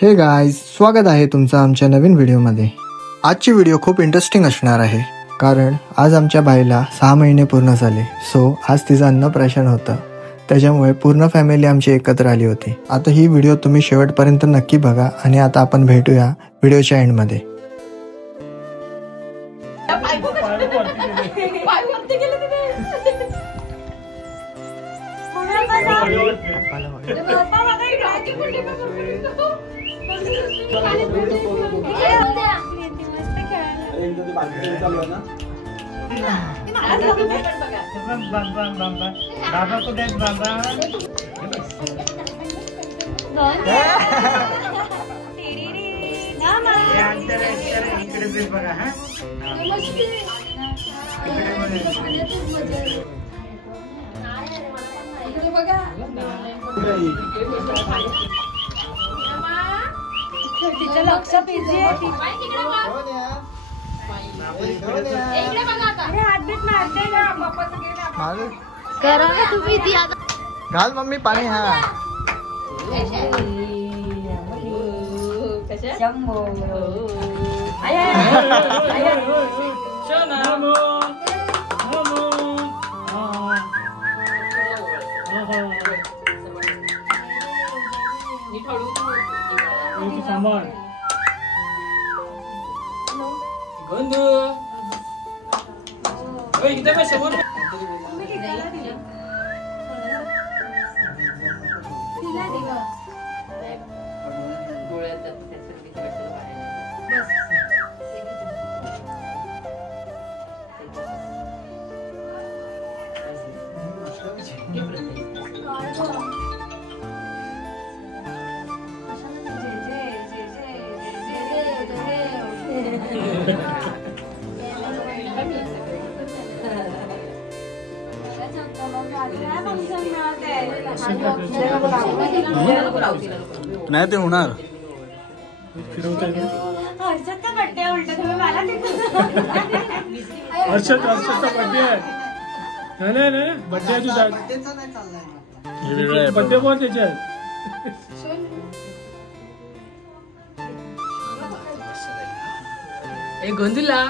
हे गाईज, स्वागत आहे तुमचं आमच्या नवीन व्हिडिओमध्ये। आजची व्हिडिओ खूप इंटरेस्टिंग असणार आहे, कारण आज आमच्या बाईला 6 महिने पूर्ण झाले। सो आज तिचं अन्नप्राशन होतं, त्याच्यामुळे पूर्ण फॅमिली आमची एकत्र आली होती। आता ही व्हिडिओ तुम्ही शेवटपर्यंत नक्की बघा आणि आता आपण भेटूया व्हिडिओच्या एंडमध्ये। बाबा कुठे आहेत बाबा? इकडे बघा हा तिचं लक्ष पाहिजे करा ना तुम्ही ती आता घाल मम्मी पाणी। हा सांभाळ गंधू इकडे बस समोर नाही ते होणार। हर्षदचा बर्थडे आहे। नाही बर्थडे आहे तुझा। बर्थडे बोल त्याच्यात गंधूला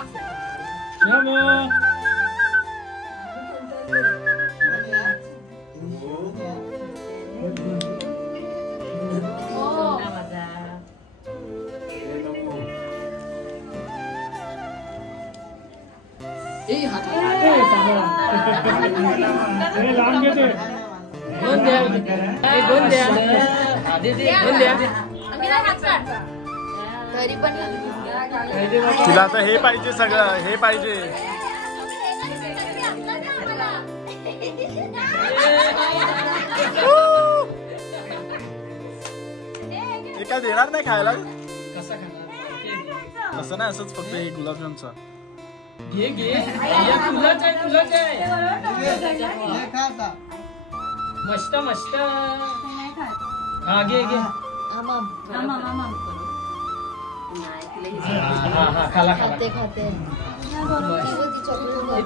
तिला आता हे पाहिजे, सगळं हे पाहिजे। हे काय देणार नाही खायला? असं नाही, असंच फक्त हे गुलाबजामचा घे घे तुलाच आहे मस्त मस्त। हा घे घे खाला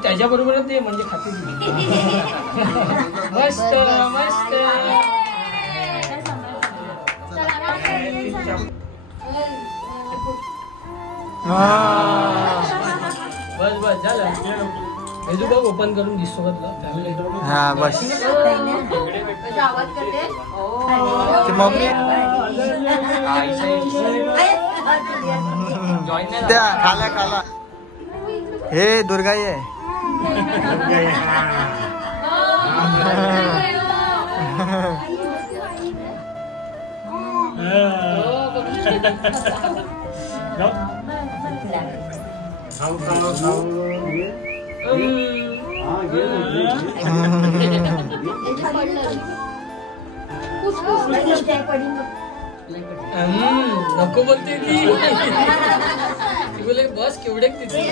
त्याच्या बरोबर ते म्हणजे खाते मस्त मस्त। बस बस झालं हे तू बघ ओपन करून दिसतो का? हा बस मम्मी त्या खाला खाला हे दुर्गाई आहे। नको बोलते ती बोले बस केवढे तिथे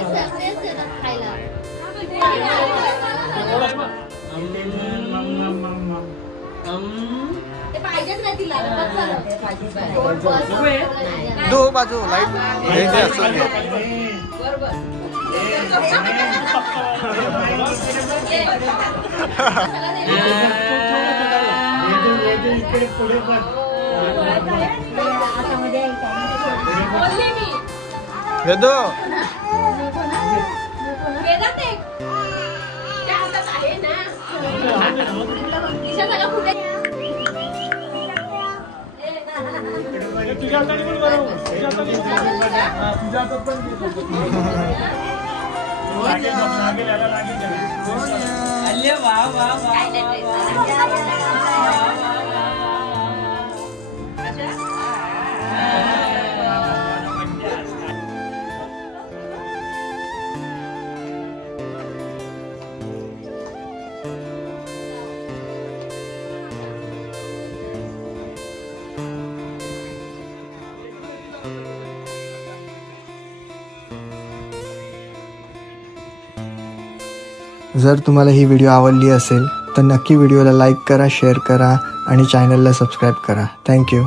दो बाजू लाईट वेदू जर तुम्हाला ही व्हिडिओ आवडली असेल तर नक्की व्हिडिओला लाईक करा, शेअर करा आणि चॅनलला सबस्क्राईब करा. थँक्यू.